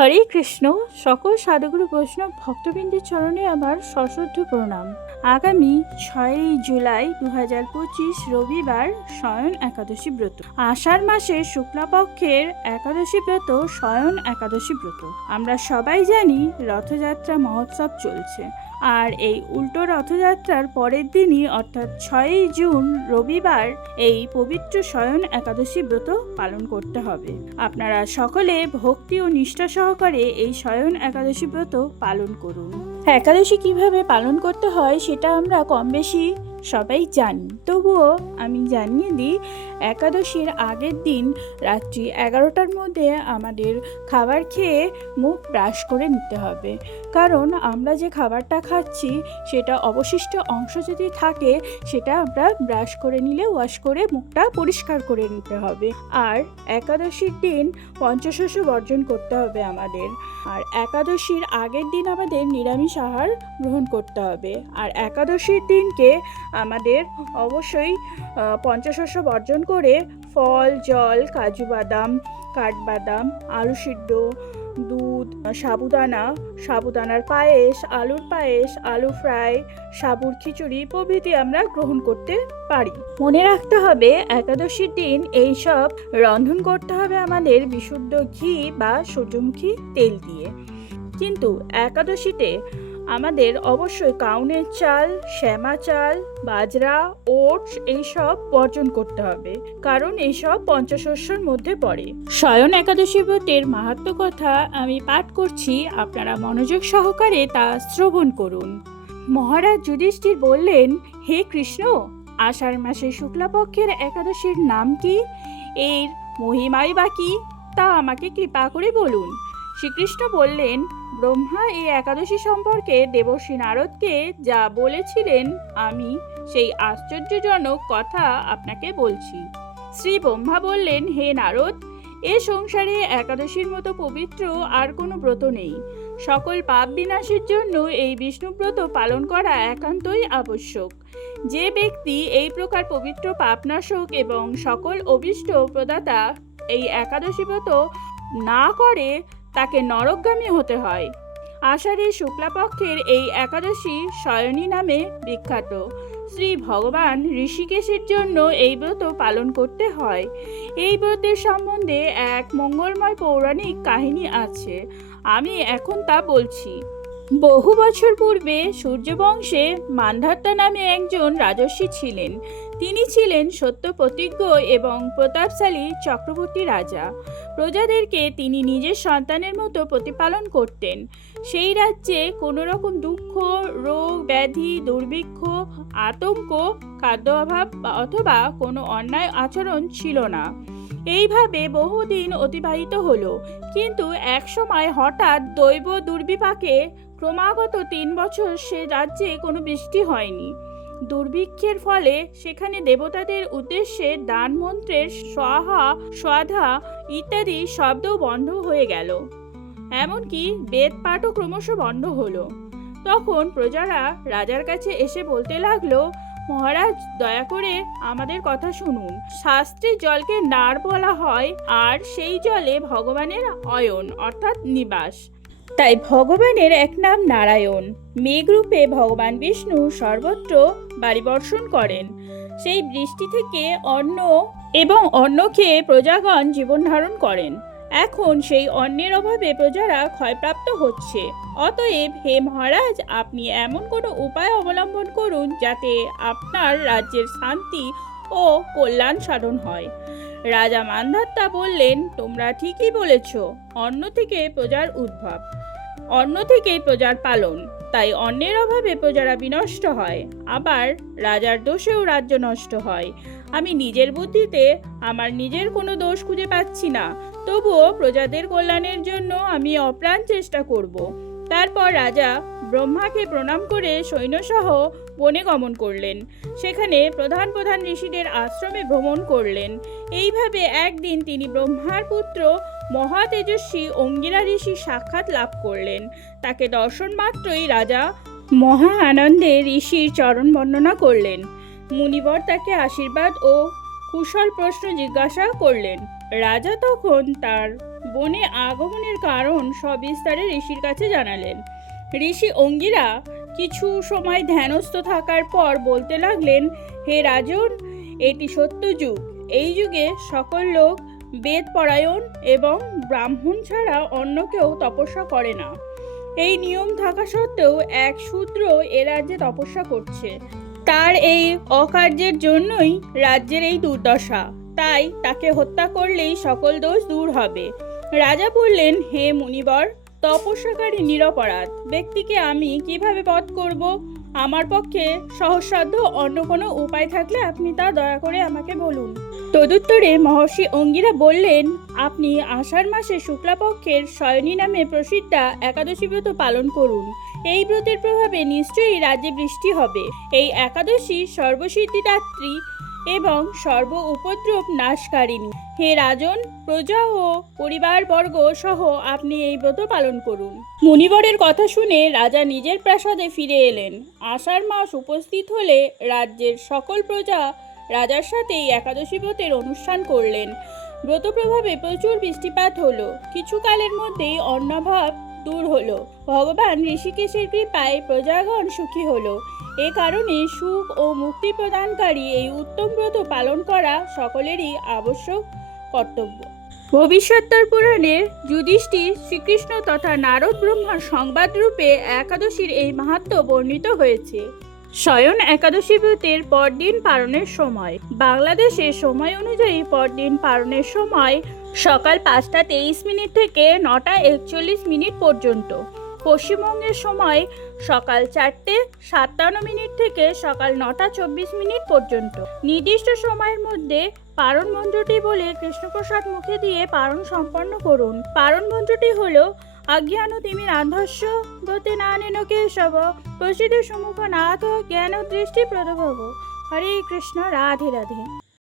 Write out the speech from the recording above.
হরে কৃষ্ণ। সকল সাধুগুরু বৈষ্ণব ভক্তবৃন্দের চরণে আমার সশ্রদ্ধ প্রণাম। আগামী 6 জুলাই 2025 রবিবার শয়ন একাদশী ব্রত। আষাঢ় মাসের শুক্লাপক্ষের একাদশী ব্রত শয়ন একাদশী ব্রত। আমরা সবাই জানি রথযাত্রা মহোৎসব চলছে, আর এই উল্টো রথযাত্রার পরের দিনই অর্থাৎ 6 জুন রবিবার এই পবিত্র শয়ন একাদশী ব্রত পালন করতে হবে। আপনারা সকলে ভক্তি ও নিষ্ঠা সহকারে এই শয়ন একাদশী ব্রত পালন করুন। একাদশী কিভাবে পালন করতে হয় সেটা আমরা কম বেশি সবাই জানি, তবুও আমি জানিয়ে দিই। একাদশীর আগের দিন রাত্রি 11টার মধ্যে আমাদের খাবার খেয়ে মুখ ব্রাশ করে নিতে হবে, কারণ আমরা যে খাবারটা খাচ্ছি সেটা অবশিষ্ট অংশ যদি থাকে সেটা আমরা ব্রাশ করে নিলে ওয়াশ করে মুখটা পরিষ্কার করে নিতে হবে। আর একাদশীর দিন পঞ্চশস্য বর্জন করতে হবে আমাদের। আর একাদশীর আগের দিন আমাদের নিরামিষ আহার গ্রহণ করতে হবে। আর একাদশীর দিনকে আমাদের অবশ্যই পঞ্চশস্য বর্জন করে ফল, জল, কাজু বাদাম, কাঠবাদাম, আলু সিদ্ধ, দুধ, সাবুদানার পায়েস, আলুর পায়েস, আলু ফ্রাই, সাবুর খিচুড়ি প্রভৃতি আমরা গ্রহণ করতে পারি। মনে রাখতে হবে একাদশীর দিন এইসব রন্ধন করতে হবে আমাদের বিশুদ্ধ ঘি বা সূর্যমুখী তেল দিয়ে। কিন্তু একাদশীতে আমাদের অবশ্যই কাউনের চাল, শ্যামা চাল, বাজরা, ওটস এইসব বর্জন করতে হবে, কারণ এইসব পঞ্চশস্যর মধ্যে পড়ে। শয়ন একাদশী ব্রতের মাহাত্ম্য কথা আমি পাঠ করছি, আপনারা মনোযোগ সহকারে তা শ্রবণ করুন। মহারাজ যুধিষ্ঠির বললেন, হে কৃষ্ণ, আষাঢ় মাসের শুক্লাপক্ষের একাদশীর নাম কি? এর মহিমাই বা কি, তা আমাকে কৃপা করে বলুন। শ্রীকৃষ্ণ বললেন, ব্রহ্মা এই একাদশী সম্পর্কে দেবর্ষি নারদকে যা বলেছিলেন আমি সেই আশ্চর্যজনক কথা আপনাকে বলছি। শ্রী ব্রহ্মা বললেন, হে নারদ, এ সংসারে একাদশীর মতো পবিত্র আর কোনো ব্রত নেই। সকল পাপ বিনাশের জন্য এই বিষ্ণুব্রত পালন করা একান্তই আবশ্যক। যে ব্যক্তি এই প্রকার পবিত্র পাপনাশক এবং সকল অভীষ্ট প্রদাতা এই একাদশী ব্রত না করে তাকে নরকগামী হতে হয়। আষাঢ়ের শুক্লাপক্ষের এই একাদশী শয়নী নামে বিখ্যাত। শ্রী ভগবান ঋষিকেশের জন্য এই ব্রত পালন করতে হয়। এই ব্রতের সম্বন্ধে এক মঙ্গলময় পৌরাণিক কাহিনী আছে, আমি এখন তা বলছি। বহু বছর পূর্বে সূর্যবংশে মান্ধাতা নামে একজন রাজর্ষি ছিলেন। তিনি ছিলেন সত্যপ্রতিজ্ঞ এবং প্রতাপশালী চক্রবর্তী রাজা। প্রজাদেরকে তিনি নিজের সন্তানের মতো প্রতিপালন করতেন। সেই রাজ্যে কোনো রকম দুঃখ, রোগ, ব্যাধি, দুর্ভিক্ষ, আতঙ্ক, খাদ্য অভাব অথবা কোনো অন্যায় আচরণ ছিল না। এইভাবে বহুদিন অতিবাহিত হলো, কিন্তু একসময় হঠাৎ দৈব দুর্বিপাকে ক্রমাগত 3 বছর সে রাজ্যে কোনো বৃষ্টি হয়নি। দুর্ভিক্ষের ফলে সেখানে দেবতাদের উদ্দেশ্যে দান মন্ত্রের স্বাহা, স্বাধা ইত্যাদি শব্দও বন্ধ হয়ে গেল। এমনকি বেদ পাঠও ক্রমশ বন্ধ হলো। তখন প্রজারা রাজার কাছে এসে বলতে লাগলো, মহারাজ, দয়া করে আমাদের কথা শুনুন। শাস্ত্রে জলকে নার বলা হয়, আর সেই জলে ভগবানের অয়ন অর্থাৎ নিবাস। তাই ভগবানের এক নাম নারায়ণ। মেঘরূপে ভগবান বিষ্ণু সর্বত্র বাড়ি বর্ষণ করেন। সেই বৃষ্টি থেকে অন্ন এবং অন্ন খেয়ে প্রজাগণ জীবন ধারণ করেন। এখন সেই অন্নের অভাবে প্রজারা ক্ষয়প্রাপ্ত হচ্ছে। অতএব হে মহারাজ, আপনি এমন কোনো উপায় অবলম্বন করুন যাতে আপনার রাজ্যের শান্তি ও কল্যাণ সাধন হয়। রাজা মান্ধাতা বললেন, তোমরা ঠিকই বলেছ। অন্ন থেকে প্রজার উদ্ভব, অন্ন থেকে প্রজার পালন, তাই অন্নের অভাবে প্রজারা বিনষ্ট হয়। আবার রাজার দোষেও রাজ্য নষ্ট হয়। আমি নিজের বুদ্ধিতে আমার নিজের কোনো দোষ খুঁজে পাচ্ছি না, তবুও প্রজাদের কল্যাণের জন্য আমি অপ্রাণ চেষ্টা করব। তারপর রাজা ব্রহ্মাকে প্রণাম করে সৈন্যসহ বনে গমন করলেন। সেখানে প্রধান প্রধান ঋষিদের আশ্রমে ভ্রমণ করলেন। এইভাবে একদিন তিনি ব্রহ্মার পুত্র মহা তেজস্বী অঙ্গিরা ঋষি সাক্ষাৎ লাভ করলেন। তাকে দর্শন মাত্রই রাজা মহা আনন্দে ঋষির চরণ বন্দনা করলেন। মুনিবর তাকে আশীর্বাদ ও কুশল প্রশ্ন জিজ্ঞাসা করলেন। রাজা তখন তার বনে আগমনের কারণ সবিস্তারে ঋষির কাছে জানালেন। ঋষি অঙ্গিরা কিছু সময় ধ্যানস্থ থাকার পর বলতে লাগলেন, হে রাজন, এটি সত্য যুগ। এই যুগে সকল লোক বেদ পরায়ণ এবং ব্রাহ্মণ ছাড়া অন্য কেউ তপস্যা করে না। এই নিয়ম থাকা সত্ত্বেও এক শূদ্র এ রাজ্যে তপস্যা করছে। তার এই অকার্যের জন্যই রাজ্যের এই দুর্দশা। তাই তাকে হত্যা করলেই সকল দোষ দূর হবে। রাজা বললেন, হে মুনিবর, তপস্যাকারী নিরপরাধ ব্যক্তিকে আমি কিভাবে বধ করব? আমার পক্ষে সহজসাধ্য অন্য কোনো উপায় থাকলে আপনি তা দয়া করে আমাকে বলুন। তদুত্তরে মহর্ষি অঙ্গিরা বললেন, আপনি আষাঢ় মাসে শুক্লাপক্ষের শয়নী নামে প্রসিদ্ধা একাদশী ব্রত পালন করুন। এই ব্রতের প্রভাবে নিশ্চয়ই রাজ্যে বৃষ্টি হবে। এই একাদশী সর্বসিদ্ধিদাত্রী এবং সর্ব উপদ্রব নাশকারিণী। হে রাজন, প্রজা ও পরিবারবর্গ সহ আপনি এই ব্রত পালন করুন। মুনিবরের কথা শুনে রাজা নিজের প্রাসাদে ফিরে এলেন। আষাঢ় মাস উপস্থিত হলে রাজ্যের সকল প্রজা রাজার সাথে এই একাদশী ব্রতের অনুষ্ঠান করলেন। ব্রত প্রভাবে প্রচুর বৃষ্টিপাত হলো। কিছু কালের মধ্যেই অন্নাভাব দূর হলো। ভগবান ঋষিকেশের কৃপায় প্রজাগণ সুখী হলো। এ কারণে সুখ ও মুক্তি প্রদানকারী এই উত্তম ব্রত পালন করা সকলেরই আবশ্যক কর্তব্য। ভবিষ্যোত্তর পুরাণে যুধিষ্ঠির, শ্রীকৃষ্ণ তথা নারদ ব্রহ্মার সংবাদ রূপে একাদশীর এই মাহাত্ম্য বর্ণিত হয়েছে। শয়ন একাদশী ব্রতের পরদিন পালনের সময়। বাংলাদেশে সময় অনুযায়ী পরদিন পালনের সময় সকাল 5:23 থেকে 9:41 পর্যন্ত। পশ্চিমবঙ্গের সময় সকাল 4:57 থেকে সকাল 9:24 পর্যন্ত। নির্দিষ্ট সময়ের মধ্যে পারণ মন্ত্রটি বলে কৃষ্ণপ্রসাদ মুখে দিয়ে পারণ সম্পন্ন করুন। পারণ মন্ত্রটি হলো, অজ্ঞানতিমিরান্ধস্য গতিনানেন কেশব প্রসিদ্ধ সম্মুখ নাথ জ্ঞান দৃষ্টি প্রদভব। হরে কৃষ্ণ, রাধে রাধে।